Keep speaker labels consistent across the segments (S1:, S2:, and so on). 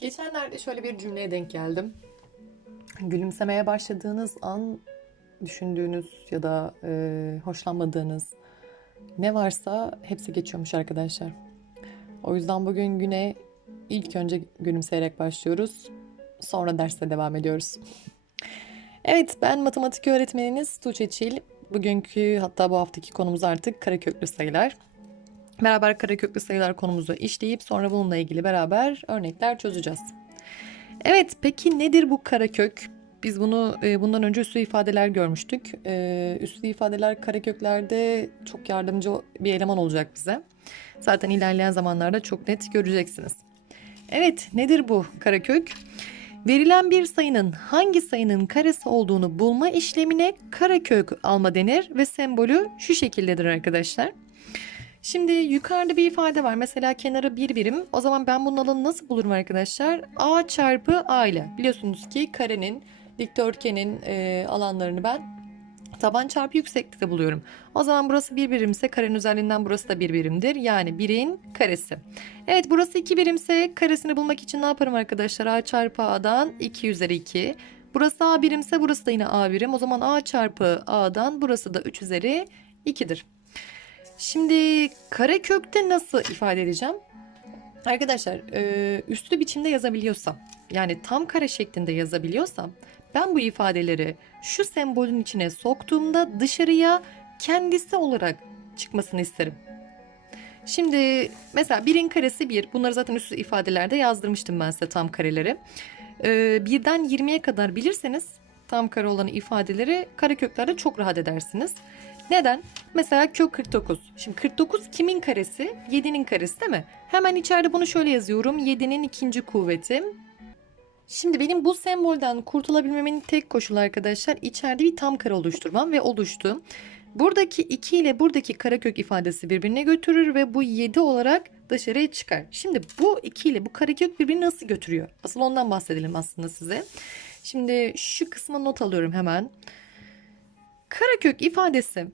S1: Geçenlerde şöyle bir cümleye denk geldim. Gülümsemeye başladığınız an düşündüğünüz ya da e, hoşlanmadığınız ne varsa hepsi geçiyormuş arkadaşlar. O yüzden bugün güne ilk önce gülümseyerek başlıyoruz. Sonra derste devam ediyoruz. Evet ben matematik öğretmeniniz Tuğçe Çil. Bugünkü hatta bu haftaki konumuz artık kareköklü sayılar. Beraber kareköklü sayılar konumuzu işleyip sonra bununla ilgili beraber örnekler çözeceğiz. Evet, peki nedir bu karekök? Biz bunu e, bundan önce üslü ifadeler görmüştük. E, üslü ifadeler kareköklerde çok yardımcı bir eleman olacak bize. Zaten ilerleyen zamanlarda çok net göreceksiniz. Evet, nedir bu karekök? Verilen bir sayının hangi sayının karesi olduğunu bulma işlemine karekök alma denir ve sembolü şu şekildedir arkadaşlar. Şimdi yukarıda bir ifade var. Mesela kenarı bir birim. O zaman ben bunun alanını nasıl bulurum arkadaşlar? A çarpı A ile. Biliyorsunuz ki karenin, dikdörtgenin e, alanlarını ben taban çarpı yükseklikte buluyorum. O zaman burası bir birimse karenin üzerinden burası da bir birimdir. Yani birin karesi. Evet burası iki birimse karesini bulmak için ne yaparım arkadaşlar? A çarpı A'dan 2 üzeri 2. Burası A birimse burası da yine A birim. O zaman A çarpı A'dan burası da 3 üzeri 2'dir. Şimdi karekökte nasıl ifade edeceğim? Arkadaşlar e, üslü biçimde yazabiliyorsam yani tam kare şeklinde yazabiliyorsam ben bu ifadeleri şu sembolün içine soktuğumda dışarıya kendisi olarak çıkmasını isterim. Şimdi mesela birin karesi bir. Bunları zaten üslü ifadelerde yazdırmıştım ben size tam kareleri. Ee, birden 20'ye kadar bilirseniz tam kare olan ifadeleri kareköklerde çok rahat edersiniz. Neden? Mesela kök 49. Şimdi 49 kimin karesi? 7'nin karesi değil mi? Hemen içeride bunu şöyle yazıyorum. 7'nin ikinci kuvveti. Şimdi benim bu sembolden kurtulabilmemin tek koşulu arkadaşlar içeride bir tam kare oluşturmam ve oluştu. Buradaki 2 ile buradaki karekök ifadesi birbirine götürür ve bu 7 olarak dışarıya çıkar. Şimdi bu 2 ile bu karekök birbirini nasıl götürüyor? Asıl ondan bahsedelim aslında size. Şimdi şu kısma not alıyorum hemen. Karekök ifadesi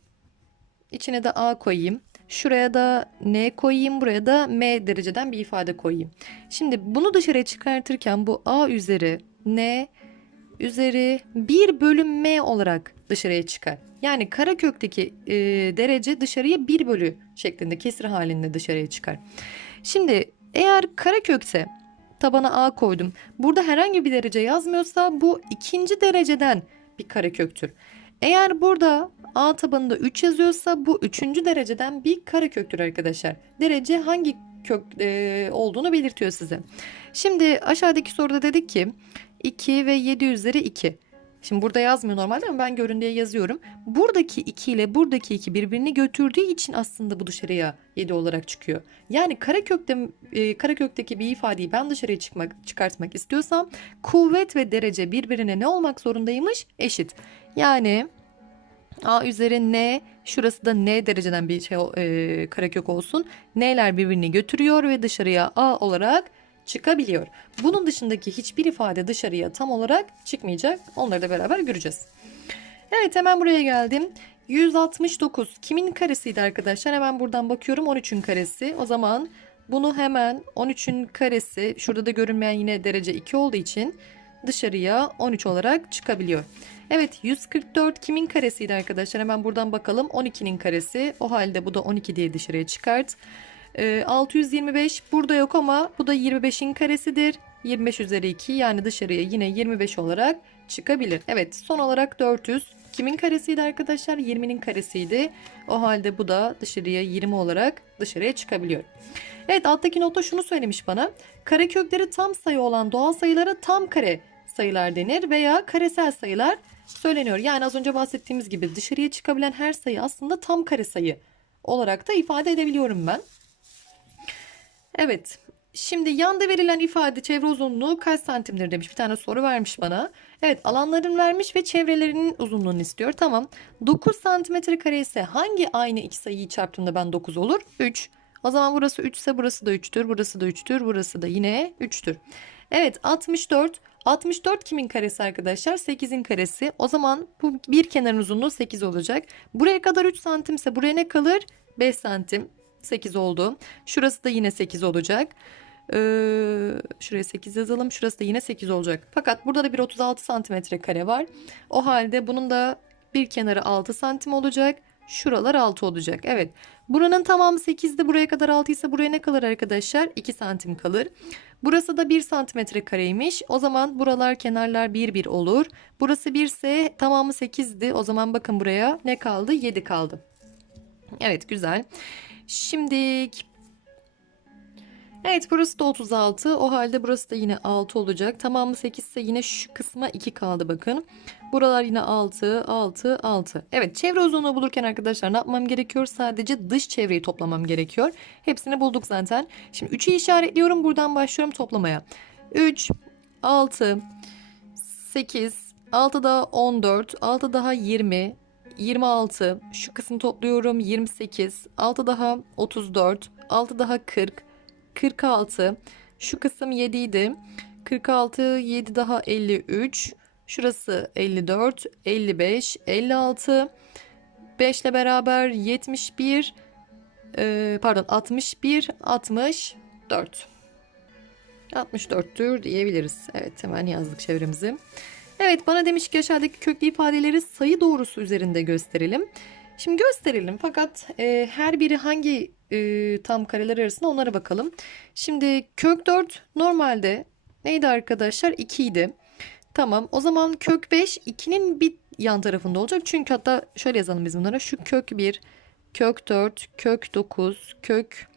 S1: içine de a koyayım. Şuraya da n koyayım. Buraya da m dereceden bir ifade koyayım. Şimdi bunu dışarıya çıkartırken bu a üzeri n üzeri 1 bölüm m olarak dışarıya çıkar. Yani karakökteki e, derece dışarıya 1 bölü şeklinde kesir halinde dışarıya çıkar. Şimdi eğer karakökse tabana a koydum. Burada herhangi bir derece yazmıyorsa bu ikinci dereceden bir kareköktür. Eğer burada A tabanında 3 yazıyorsa bu 3. dereceden bir kareköktür arkadaşlar. Derece hangi kök e, olduğunu belirtiyor size. Şimdi aşağıdaki soruda dedik ki 2 ve 7 üzeri 2. Şimdi burada yazmıyor normalde ama ben görün diye yazıyorum. Buradaki 2 ile buradaki 2 birbirini götürdüğü için aslında bu dışarıya 7 olarak çıkıyor. Yani karekökte e, karekökteki bir ifadeyi ben dışarıya çıkmak çıkartmak istiyorsam kuvvet ve derece birbirine ne olmak zorundaymış? Eşit. Yani A üzeri N şurası da N dereceden bir şey e, karekök olsun. N'ler birbirini götürüyor ve dışarıya A olarak çıkabiliyor. Bunun dışındaki hiçbir ifade dışarıya tam olarak çıkmayacak. Onları da beraber göreceğiz. Evet hemen buraya geldim. 169 kimin karesiydi arkadaşlar? Hemen buradan bakıyorum 13'ün karesi. O zaman bunu hemen 13'ün karesi şurada da görünmeyen yine derece 2 olduğu için dışarıya 13 olarak çıkabiliyor. Evet 144 kimin karesiydi arkadaşlar? Hemen buradan bakalım. 12'nin karesi. O halde bu da 12 diye dışarıya çıkart. Ee, 625 burada yok ama bu da 25'in karesidir. 25 üzeri 2 yani dışarıya yine 25 olarak çıkabilir. Evet son olarak 400 kimin karesiydi arkadaşlar? 20'nin karesiydi. O halde bu da dışarıya 20 olarak dışarıya çıkabiliyor. Evet alttaki notta şunu söylemiş bana. Karekökleri tam sayı olan doğal sayılara tam kare sayılar denir veya karesel sayılar söyleniyor. Yani az önce bahsettiğimiz gibi dışarıya çıkabilen her sayı aslında tam kare sayı olarak da ifade edebiliyorum ben. Evet. Şimdi yanda verilen ifade çevre uzunluğu kaç santimdir demiş. Bir tane soru vermiş bana. Evet alanların vermiş ve çevrelerinin uzunluğunu istiyor. Tamam. 9 santimetre kare ise hangi aynı iki sayıyı çarptığımda ben 9 olur? 3. O zaman burası 3 ise burası da 3'tür. Burası da 3'tür. Burası da yine 3'tür. Evet 64. 64 kimin karesi arkadaşlar? 8'in karesi. O zaman bu bir kenarın uzunluğu 8 olacak. Buraya kadar 3 santimse buraya ne kalır? 5 santim. 8 oldu. Şurası da yine 8 olacak. Ee, şuraya 8 yazalım. Şurası da yine 8 olacak. Fakat burada da bir 36 santimetre kare var. O halde bunun da bir kenarı 6 santim olacak. Şuralar 6 olacak. Evet. Buranın tamamı 8'de buraya kadar 6 ise buraya ne kalır arkadaşlar? 2 santim kalır. Burası da 1 santimetre kareymiş. O zaman buralar kenarlar 1 1 olur. Burası 1 ise tamamı 8'di. O zaman bakın buraya ne kaldı? 7 kaldı. Evet güzel. Şimdi Evet burası da 36. O halde burası da yine 6 olacak. Tamamı 8 ise yine şu kısma 2 kaldı bakın. Buralar yine 6, 6, 6. Evet çevre uzunluğu bulurken arkadaşlar ne yapmam gerekiyor? Sadece dış çevreyi toplamam gerekiyor. Hepsini bulduk zaten. Şimdi 3'ü işaretliyorum. Buradan başlıyorum toplamaya. 3, 6, 8, 6 daha 14, 6 daha 20, 26. Şu kısmı topluyorum 28, 6 daha 34, 6 daha 40, 46. Şu kısım 7 idi. 46, 7 daha 53. Şurası 54, 55, 56. 5 ile beraber 71. e, pardon 61, 64. 64'tür diyebiliriz. Evet hemen yazdık çevremizi. Evet bana demiş ki aşağıdaki köklü ifadeleri sayı doğrusu üzerinde gösterelim. Şimdi gösterelim fakat e, her biri hangi e, tam kareler arasında onlara bakalım. Şimdi kök 4 normalde neydi arkadaşlar? 2 idi. Tamam o zaman kök 5 2'nin bir yan tarafında olacak. Çünkü hatta şöyle yazalım biz bunlara. Şu kök 1, kök 4, kök 9, kök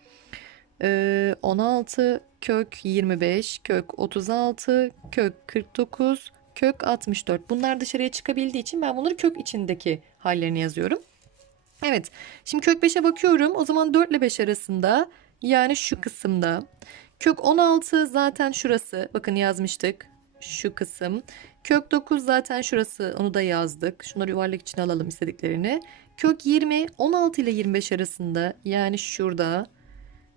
S1: e, 16, kök 25, kök 36, kök 49, kök 64. Bunlar dışarıya çıkabildiği için ben bunları kök içindeki hallerini yazıyorum. Evet. Şimdi kök 5'e bakıyorum. O zaman 4 ile 5 arasında yani şu kısımda. Kök 16 zaten şurası. Bakın yazmıştık. Şu kısım. Kök 9 zaten şurası. Onu da yazdık. Şunları yuvarlak için alalım istediklerini. Kök 20 16 ile 25 arasında. Yani şurada.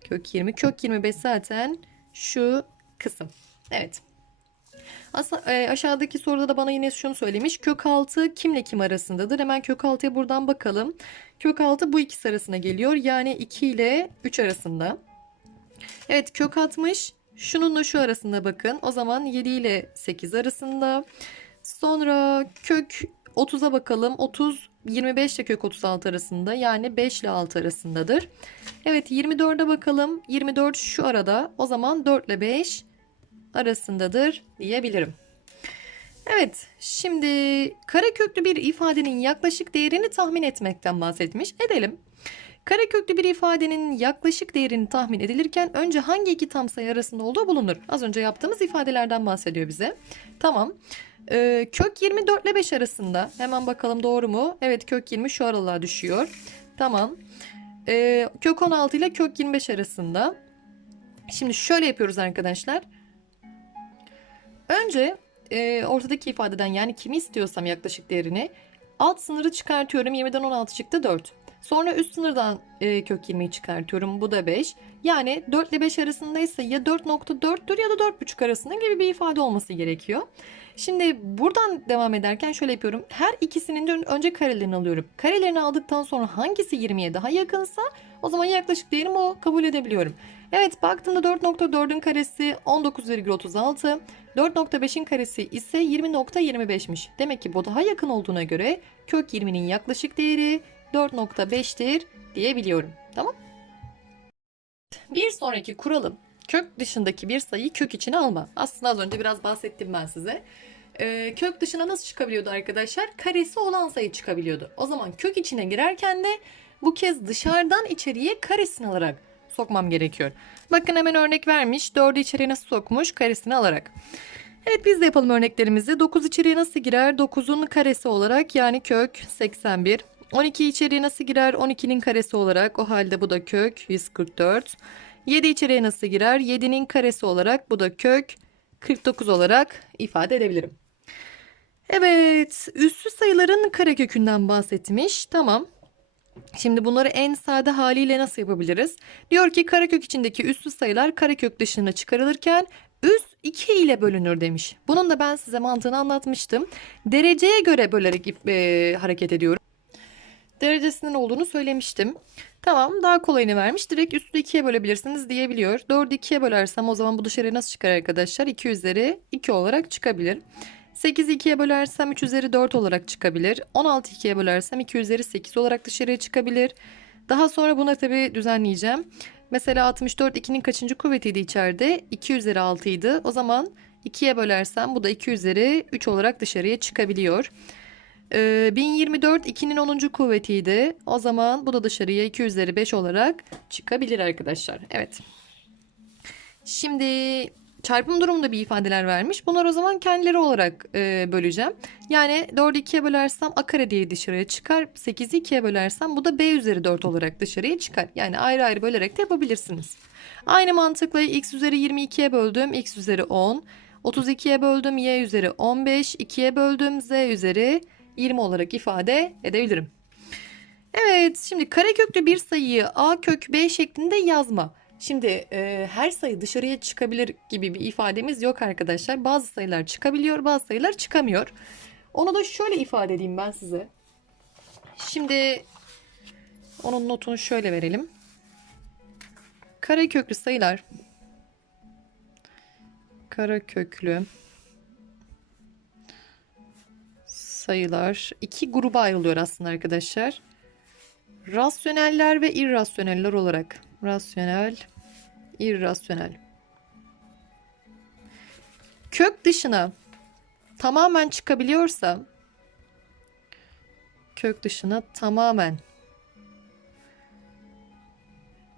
S1: Kök 20. Kök 25 zaten şu kısım. Evet. Aslında e, aşağıdaki soruda da bana yine şunu söylemiş. Kök 6 kimle kim arasındadır? Hemen kök 6'ya buradan bakalım. Kök 6 bu ikisi arasına geliyor. Yani 2 ile 3 arasında. Evet kök 60 şununla şu arasında bakın. O zaman 7 ile 8 arasında. Sonra kök 30'a bakalım. 30 25 ile kök 36 arasında. Yani 5 ile 6 arasındadır. Evet 24'e bakalım. 24 şu arada. O zaman 4 ile 5 arasındadır diyebilirim. Evet, şimdi kareköklü bir ifadenin yaklaşık değerini tahmin etmekten bahsetmiş. Edelim. Kareköklü bir ifadenin yaklaşık değerini tahmin edilirken önce hangi iki tam sayı arasında olduğu bulunur. Az önce yaptığımız ifadelerden bahsediyor bize. Tamam. Ee, kök 24 ile 5 arasında. Hemen bakalım doğru mu? Evet kök 20 şu aralığa düşüyor. Tamam. Ee, kök 16 ile kök 25 arasında. Şimdi şöyle yapıyoruz arkadaşlar. Önce e, ortadaki ifadeden yani kimi istiyorsam yaklaşık değerini alt sınırı çıkartıyorum. 20'den 16 çıktı 4. Sonra üst sınırdan e, kök 20'yi çıkartıyorum. Bu da 5. Yani 4 ile 5 arasındaysa ya 4.4'tür ya da 4.5 arasında gibi bir ifade olması gerekiyor. Şimdi buradan devam ederken şöyle yapıyorum. Her ikisinin önce karelerini alıyorum. Karelerini aldıktan sonra hangisi 20'ye daha yakınsa o zaman yaklaşık değerim o kabul edebiliyorum. Evet baktığımda 4.4'ün karesi 19,36. 4.5'in karesi ise 20.25'miş. Demek ki bu daha yakın olduğuna göre kök 20'nin yaklaşık değeri 4.5'tir diyebiliyorum. Tamam? Bir sonraki kuralım. Kök dışındaki bir sayıyı kök içine alma. Aslında az önce biraz bahsettim ben size. Ee, kök dışına nasıl çıkabiliyordu arkadaşlar? Karesi olan sayı çıkabiliyordu. O zaman kök içine girerken de bu kez dışarıdan içeriye karesini alarak sokmam gerekiyor. Bakın hemen örnek vermiş. 4'ü içeriye nasıl sokmuş? Karesini alarak. Evet biz de yapalım örneklerimizi. 9 içeriye nasıl girer? 9'un karesi olarak yani kök 81. 12 içeriye nasıl girer? 12'nin karesi olarak. O halde bu da kök 144. 7 içeriye nasıl girer? 7'nin karesi olarak. Bu da kök 49 olarak ifade edebilirim. Evet, üssü sayıların karekökünden bahsetmiş. Tamam. Şimdi bunları en sade haliyle nasıl yapabiliriz? Diyor ki karekök içindeki üssü sayılar karekök dışına çıkarılırken üst 2 ile bölünür demiş. Bunun da ben size mantığını anlatmıştım. Dereceye göre bölerek e, hareket ediyorum. derecesinin olduğunu söylemiştim. Tamam daha kolayını vermiş. Direkt üstü 2'ye bölebilirsiniz diyebiliyor. 4'ü 2'ye bölersem o zaman bu dışarıya nasıl çıkar arkadaşlar? 2 üzeri 2 olarak çıkabilir. 8'i 2'ye bölersem 3 üzeri 4 olarak çıkabilir. 16 2'ye bölersem 2 üzeri 8 olarak dışarıya çıkabilir. Daha sonra buna tabi düzenleyeceğim. Mesela 64 2'nin kaçıncı kuvvetiydi içeride? 2 üzeri 6 idi. O zaman 2'ye bölersem bu da 2 üzeri 3 olarak dışarıya çıkabiliyor. Ee, 1024 2'nin 10. kuvvetiydi. O zaman bu da dışarıya 2 üzeri 5 olarak çıkabilir arkadaşlar. Evet. Şimdi çarpım durumunda bir ifadeler vermiş. Bunlar o zaman kendileri olarak e, böleceğim. Yani 4'ü 2'ye bölersem a kare diye dışarıya çıkar. 8'i 2'ye bölersem bu da b üzeri 4 olarak dışarıya çıkar. Yani ayrı ayrı bölerek de yapabilirsiniz. Aynı mantıkla x üzeri 22'ye böldüm. x üzeri 10. 32'ye böldüm y üzeri 15. 2'ye böldüm z üzeri 20 olarak ifade edebilirim. Evet şimdi kareköklü bir sayıyı a kök b şeklinde yazma. Şimdi e, her sayı dışarıya çıkabilir gibi bir ifademiz yok arkadaşlar. Bazı sayılar çıkabiliyor bazı sayılar çıkamıyor. Onu da şöyle ifade edeyim ben size. Şimdi onun notunu şöyle verelim. Kareköklü sayılar kareköklü sayılar iki gruba ayrılıyor aslında arkadaşlar. Rasyoneller ve irrasyoneller olarak. Rasyonel, irrasyonel. Kök dışına tamamen çıkabiliyorsa kök dışına tamamen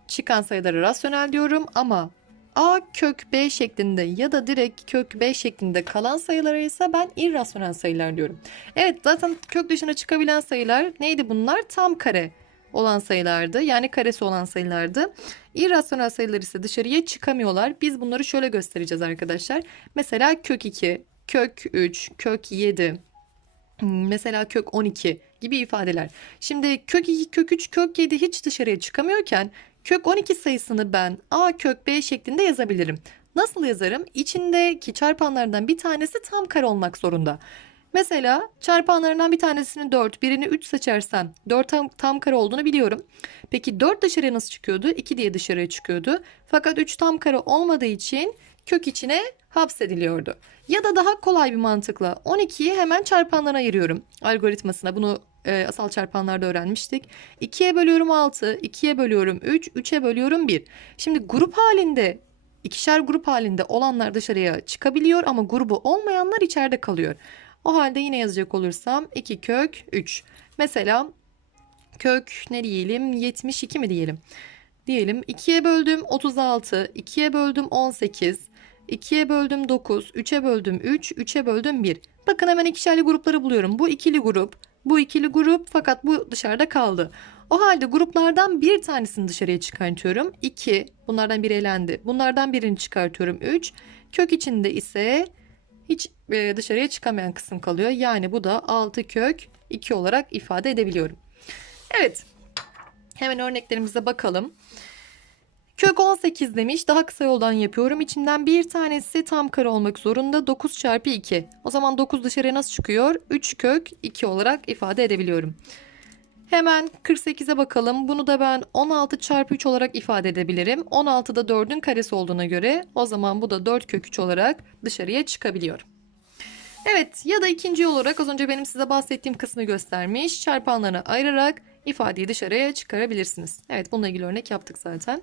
S1: çıkan sayıları rasyonel diyorum ama a kök b şeklinde ya da direkt kök b şeklinde kalan sayılara ise ben irrasyonel sayılar diyorum. Evet zaten kök dışına çıkabilen sayılar neydi bunlar? Tam kare olan sayılardı. Yani karesi olan sayılardı. İrrasyonel sayılar ise dışarıya çıkamıyorlar. Biz bunları şöyle göstereceğiz arkadaşlar. Mesela kök 2, kök 3, kök 7, mesela kök 12 gibi ifadeler. Şimdi kök 2, kök 3, kök 7 hiç dışarıya çıkamıyorken kök 12 sayısını ben a kök b şeklinde yazabilirim. Nasıl yazarım? İçindeki çarpanlardan bir tanesi tam kare olmak zorunda. Mesela çarpanlarından bir tanesini 4, birini 3 seçersem 4 tam, tam kare olduğunu biliyorum. Peki 4 dışarıya nasıl çıkıyordu? 2 diye dışarıya çıkıyordu. Fakat 3 tam kare olmadığı için kök içine hapsediliyordu. Ya da daha kolay bir mantıkla 12'yi hemen çarpanlara ayırıyorum. Algoritmasına bunu e, asal çarpanlarda öğrenmiştik. 2'ye bölüyorum 6, 2'ye bölüyorum 3, 3'e bölüyorum 1. Şimdi grup halinde ikişer grup halinde olanlar dışarıya çıkabiliyor ama grubu olmayanlar içeride kalıyor. O halde yine yazacak olursam 2 kök 3. Mesela kök ne diyelim 72 mi diyelim? Diyelim 2'ye böldüm 36, 2'ye böldüm 18, 2'ye böldüm 9, 3'e böldüm 3, 3'e böldüm 1. Bakın hemen ikişerli grupları buluyorum. Bu ikili grup, bu ikili grup fakat bu dışarıda kaldı. O halde gruplardan bir tanesini dışarıya çıkartıyorum. 2, bunlardan biri elendi. Bunlardan birini çıkartıyorum 3. Kök içinde ise hiç e, dışarıya çıkamayan kısım kalıyor. Yani bu da 6 kök 2 olarak ifade edebiliyorum. Evet. Hemen örneklerimize bakalım. Kök 18 demiş. Daha kısa yoldan yapıyorum. İçinden bir tanesi tam kare olmak zorunda. 9 çarpı 2. O zaman 9 dışarıya nasıl çıkıyor? 3 kök 2 olarak ifade edebiliyorum. Hemen 48'e bakalım. Bunu da ben 16 çarpı 3 olarak ifade edebilirim. 16 da 4'ün karesi olduğuna göre o zaman bu da 4 kök 3 olarak dışarıya çıkabiliyor. Evet ya da ikinci yol olarak az önce benim size bahsettiğim kısmı göstermiş. Çarpanlarını ayırarak ifadeyi dışarıya çıkarabilirsiniz. Evet bununla ilgili örnek yaptık zaten.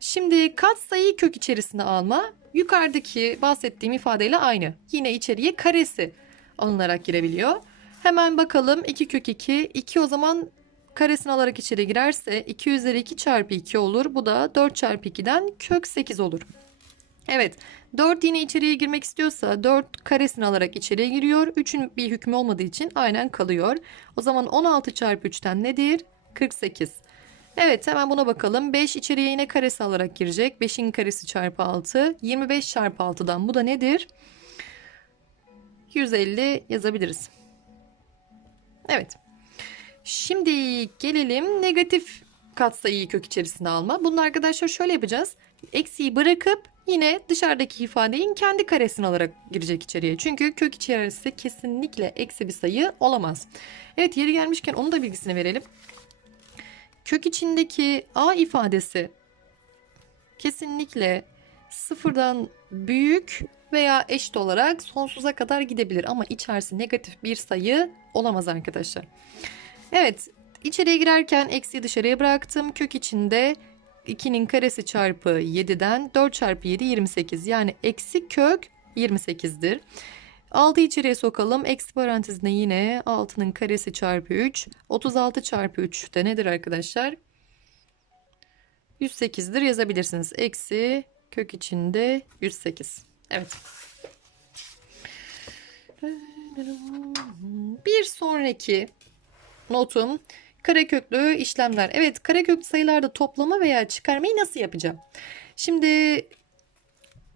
S1: Şimdi katsayıyı kök içerisine alma yukarıdaki bahsettiğim ifadeyle aynı. Yine içeriye karesi alınarak girebiliyor. Hemen bakalım 2 kök 2. 2 o zaman karesini alarak içeri girerse 2 üzeri 2 çarpı 2 olur. Bu da 4 çarpı 2'den kök 8 olur. Evet 4 yine içeriye girmek istiyorsa 4 karesini alarak içeriye giriyor. 3'ün bir hükmü olmadığı için aynen kalıyor. O zaman 16 çarpı 3'ten nedir? 48. Evet hemen buna bakalım. 5 içeriye yine karesi alarak girecek. 5'in karesi çarpı 6. 25 çarpı 6'dan bu da nedir? 150 yazabiliriz. Evet. Şimdi gelelim negatif katsayıyı kök içerisine alma. Bunu arkadaşlar şöyle yapacağız. Eksiği bırakıp yine dışarıdaki ifadenin kendi karesini alarak girecek içeriye. Çünkü kök içerisi kesinlikle eksi bir sayı olamaz. Evet yeri gelmişken onun da bilgisini verelim. Kök içindeki a ifadesi kesinlikle sıfırdan büyük veya eşit olarak sonsuza kadar gidebilir ama içerisi negatif bir sayı olamaz arkadaşlar. Evet içeriye girerken eksiyi dışarıya bıraktım. Kök içinde 2'nin karesi çarpı 7'den 4 çarpı 7 28 yani eksi kök 28'dir. 6 içeriye sokalım. Eksi parantezine yine 6'nın karesi çarpı 3. 36 çarpı 3 de nedir arkadaşlar? 108'dir yazabilirsiniz. Eksi kök içinde 108. Evet. Bir sonraki notum kareköklü işlemler. Evet kareköklü sayılarda toplama veya çıkarmayı nasıl yapacağım? Şimdi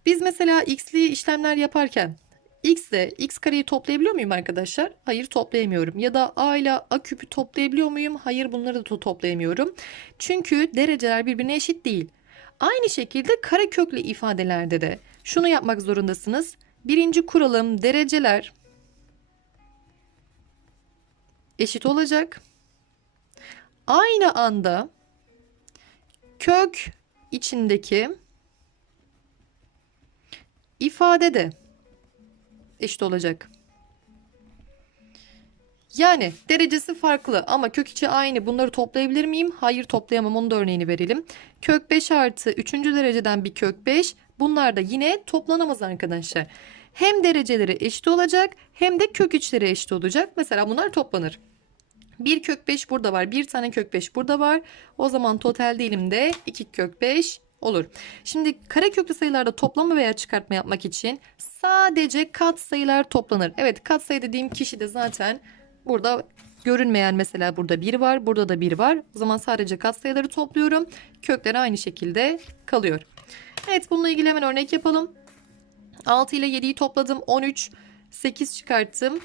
S1: biz mesela x'li işlemler yaparken x ile x kareyi toplayabiliyor muyum arkadaşlar? Hayır toplayamıyorum. Ya da a ile a küpü toplayabiliyor muyum? Hayır bunları da toplayamıyorum. Çünkü dereceler birbirine eşit değil. Aynı şekilde kareköklü ifadelerde de şunu yapmak zorundasınız. Birinci kuralım dereceler eşit olacak. Aynı anda kök içindeki ifade de eşit olacak. Yani derecesi farklı ama kök içi aynı. Bunları toplayabilir miyim? Hayır toplayamam. Onun da örneğini verelim. Kök 5 artı 3. dereceden bir kök 5. Bunlar da yine toplanamaz arkadaşlar. Hem dereceleri eşit olacak hem de kök içleri eşit olacak. Mesela bunlar toplanır. Bir kök 5 burada var. Bir tane kök 5 burada var. O zaman total dilimde 2 kök 5 olur. Şimdi kare köklü sayılarda toplama veya çıkartma yapmak için sadece kat sayılar toplanır. Evet kat sayı dediğim kişi de zaten burada görünmeyen mesela burada 1 var. Burada da 1 var. O zaman sadece kat sayıları topluyorum. Kökler aynı şekilde kalıyor. Evet bununla ilgili hemen örnek yapalım. 6 ile 7'yi topladım. 13. 8 çıkarttım.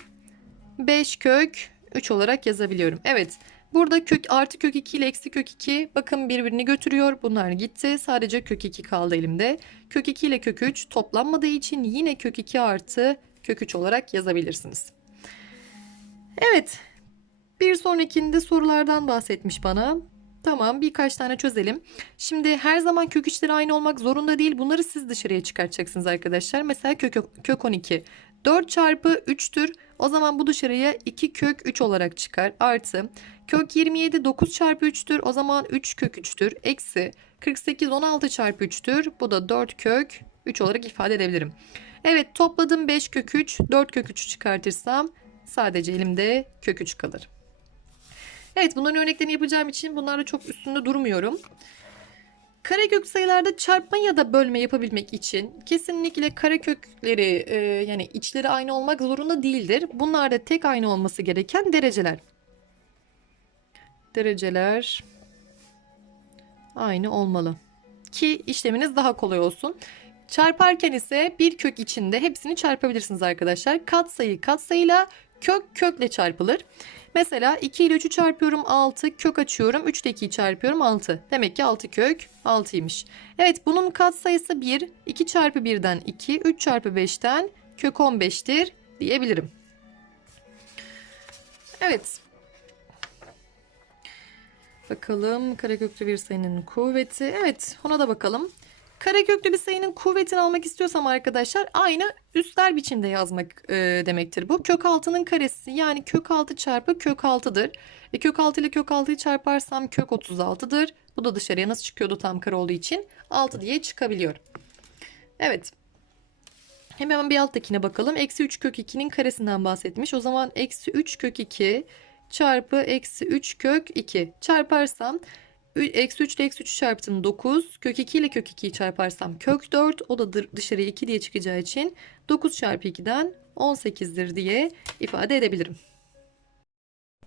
S1: 5 kök 3 olarak yazabiliyorum. Evet. Burada kök artı kök 2 ile eksi kök 2 bakın birbirini götürüyor. Bunlar gitti. Sadece kök 2 kaldı elimde. Kök 2 ile kök 3 toplanmadığı için yine kök 2 artı kök 3 olarak yazabilirsiniz. Evet. Bir sonrakinde sorulardan bahsetmiş bana. Tamam birkaç tane çözelim. Şimdi her zaman kök içleri aynı olmak zorunda değil. Bunları siz dışarıya çıkartacaksınız arkadaşlar. Mesela kök, kök 12. 4 çarpı 3'tür. O zaman bu dışarıya 2 kök 3 olarak çıkar. Artı kök 27 9 çarpı 3'tür. O zaman 3 kök 3'tür. Eksi 48 16 çarpı 3'tür. Bu da 4 kök 3 olarak ifade edebilirim. Evet topladım 5 kök 3. 4 kök 3 çıkartırsam sadece elimde kök 3 kalır. Evet bunların örneklerini yapacağım için bunlarla çok üstünde durmuyorum. Karekök sayılarda çarpma ya da bölme yapabilmek için kesinlikle karekökleri e, yani içleri aynı olmak zorunda değildir. Bunlarda tek aynı olması gereken dereceler. Dereceler aynı olmalı. Ki işleminiz daha kolay olsun. Çarparken ise bir kök içinde hepsini çarpabilirsiniz arkadaşlar. Katsayı katsayıyla kök kökle çarpılır. Mesela 2 ile 3'ü çarpıyorum 6 kök açıyorum 3 ile 2'yi çarpıyorum 6. Demek ki 6 kök 6'ymış. Evet bunun katsayısı 1 2 çarpı 1'den 2 3 çarpı 5'ten kök 15'tir diyebilirim. Evet. Bakalım kareköklü bir sayının kuvveti. Evet ona da bakalım. Kareköklü bir sayının kuvvetini almak istiyorsam arkadaşlar aynı üstler biçimde yazmak e, demektir bu. Kök 6'nın karesi yani kök 6 çarpı kök 6'dır. E, kök 6 ile kök 6'yı çarparsam kök 36'dır. Bu da dışarıya nasıl çıkıyordu tam kare olduğu için 6 diye çıkabiliyor. Evet. Hemen bir alttakine bakalım. Eksi 3 kök 2'nin karesinden bahsetmiş. O zaman eksi 3 kök 2 çarpı eksi 3 kök 2 çarparsam Eksi 3 ile eksi 3 çarptım 9. Kök 2 ile kök 2'yi çarparsam kök 4. O da dışarıya 2 diye çıkacağı için 9 çarpı 2'den 18'dir diye ifade edebilirim.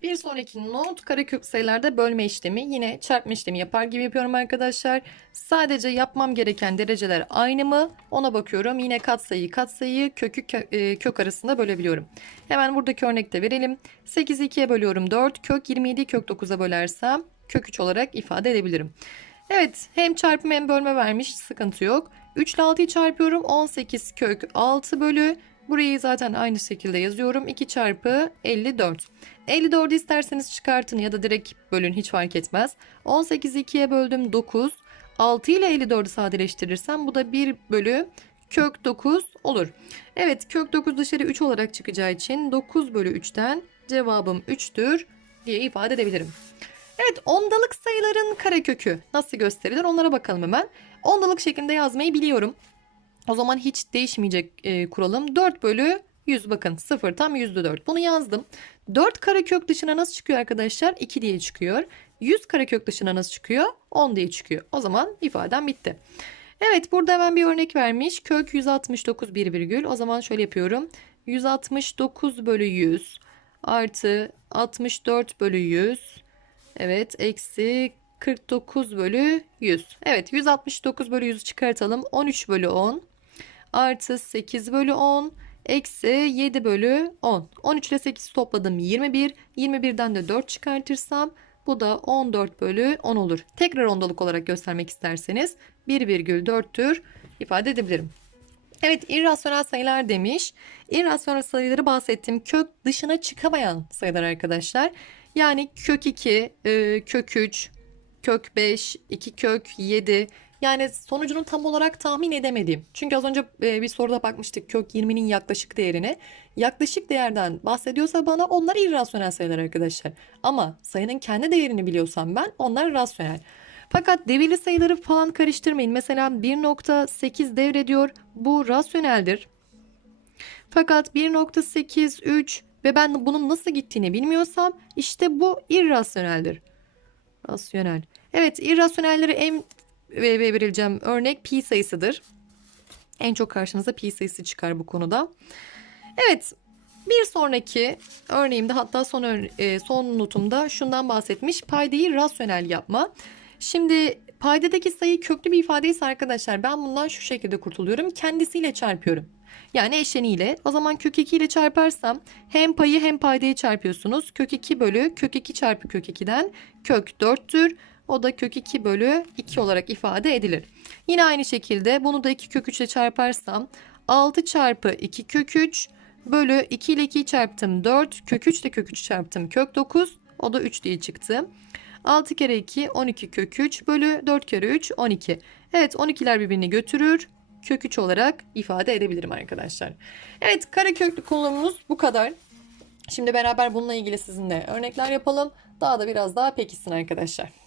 S1: Bir sonraki not karekök sayılarda bölme işlemi. Yine çarpma işlemi yapar gibi yapıyorum arkadaşlar. Sadece yapmam gereken dereceler aynı mı? Ona bakıyorum. Yine katsayıyı katsayıyı kökü kö kök arasında bölebiliyorum. Hemen buradaki örnekte verelim. 8'i 2'ye bölüyorum 4. Kök 27'yi kök 9'a bölersem kök 3 olarak ifade edebilirim. Evet hem çarpım hem bölme vermiş sıkıntı yok. 3 ile 6'yı çarpıyorum. 18 kök 6 bölü. Burayı zaten aynı şekilde yazıyorum. 2 çarpı 54. 54'ü isterseniz çıkartın ya da direkt bölün hiç fark etmez. 18'i 2'ye böldüm 9. 6 ile 54'ü sadeleştirirsem bu da 1 bölü kök 9 olur. Evet kök 9 dışarı 3 olarak çıkacağı için 9 bölü 3'ten cevabım 3'tür diye ifade edebilirim. Evet ondalık sayıların karekökü nasıl gösterilir onlara bakalım hemen. Ondalık şeklinde yazmayı biliyorum. O zaman hiç değişmeyecek e, kuralım. 4 bölü 100 bakın 0 tam %4. Bunu yazdım. 4 karekök dışına nasıl çıkıyor arkadaşlar? 2 diye çıkıyor. 100 karekök dışına nasıl çıkıyor? 10 diye çıkıyor. O zaman ifadem bitti. Evet burada hemen bir örnek vermiş. Kök 169 bir virgül. O zaman şöyle yapıyorum. 169 bölü 100 artı 64 bölü 100. Evet eksi 49 bölü 100. Evet 169 bölü 100'ü çıkartalım. 13 bölü 10 artı 8 bölü 10 eksi 7 bölü 10. 13 ile 8 topladım 21. 21'den de 4 çıkartırsam bu da 14 bölü 10 olur. Tekrar ondalık olarak göstermek isterseniz 1,4'tür ifade edebilirim. Evet irrasyonel sayılar demiş. İrrasyonel sayıları bahsettim. Kök dışına çıkamayan sayılar arkadaşlar. Yani kök 2, e, kök 3, kök 5, 2 kök 7. Yani sonucunu tam olarak tahmin edemediğim. Çünkü az önce e, bir soruda bakmıştık kök 20'nin yaklaşık değerini. Yaklaşık değerden bahsediyorsa bana onlar irrasyonel sayılar arkadaşlar. Ama sayının kendi değerini biliyorsam ben onlar rasyonel. Fakat devirli sayıları falan karıştırmayın. Mesela 1.8 devrediyor. Bu rasyoneldir. Fakat 1.83 ve ben bunun nasıl gittiğini bilmiyorsam işte bu irrasyoneldir. Rasyonel. Evet irrasyonelleri en ve verileceğim örnek pi sayısıdır. En çok karşınıza pi sayısı çıkar bu konuda. Evet bir sonraki örneğimde hatta son, ör- son notumda şundan bahsetmiş. Paydayı rasyonel yapma. Şimdi paydadaki sayı köklü bir ifade ise arkadaşlar ben bundan şu şekilde kurtuluyorum. Kendisiyle çarpıyorum. Yani eşleniyle. O zaman kök 2 ile çarparsam hem payı hem paydayı çarpıyorsunuz. Kök 2 bölü kök 2 çarpı kök 2'den kök 4'tür. O da kök 2 bölü 2 olarak ifade edilir. Yine aynı şekilde bunu da 2 kök 3 ile çarparsam 6 çarpı 2 kök 3 bölü 2 ile 2'yi çarptım 4 kök 3 ile kök 3 çarptım kök 9 o da 3 diye çıktı. 6 kere 2 12 kök 3 bölü 4 kere 3 12. Evet 12'ler birbirini götürür. Kök 3 olarak ifade edebilirim arkadaşlar. Evet kareköklü konumuz bu kadar. Şimdi beraber bununla ilgili sizinle örnekler yapalım. Daha da biraz daha pekişsin arkadaşlar.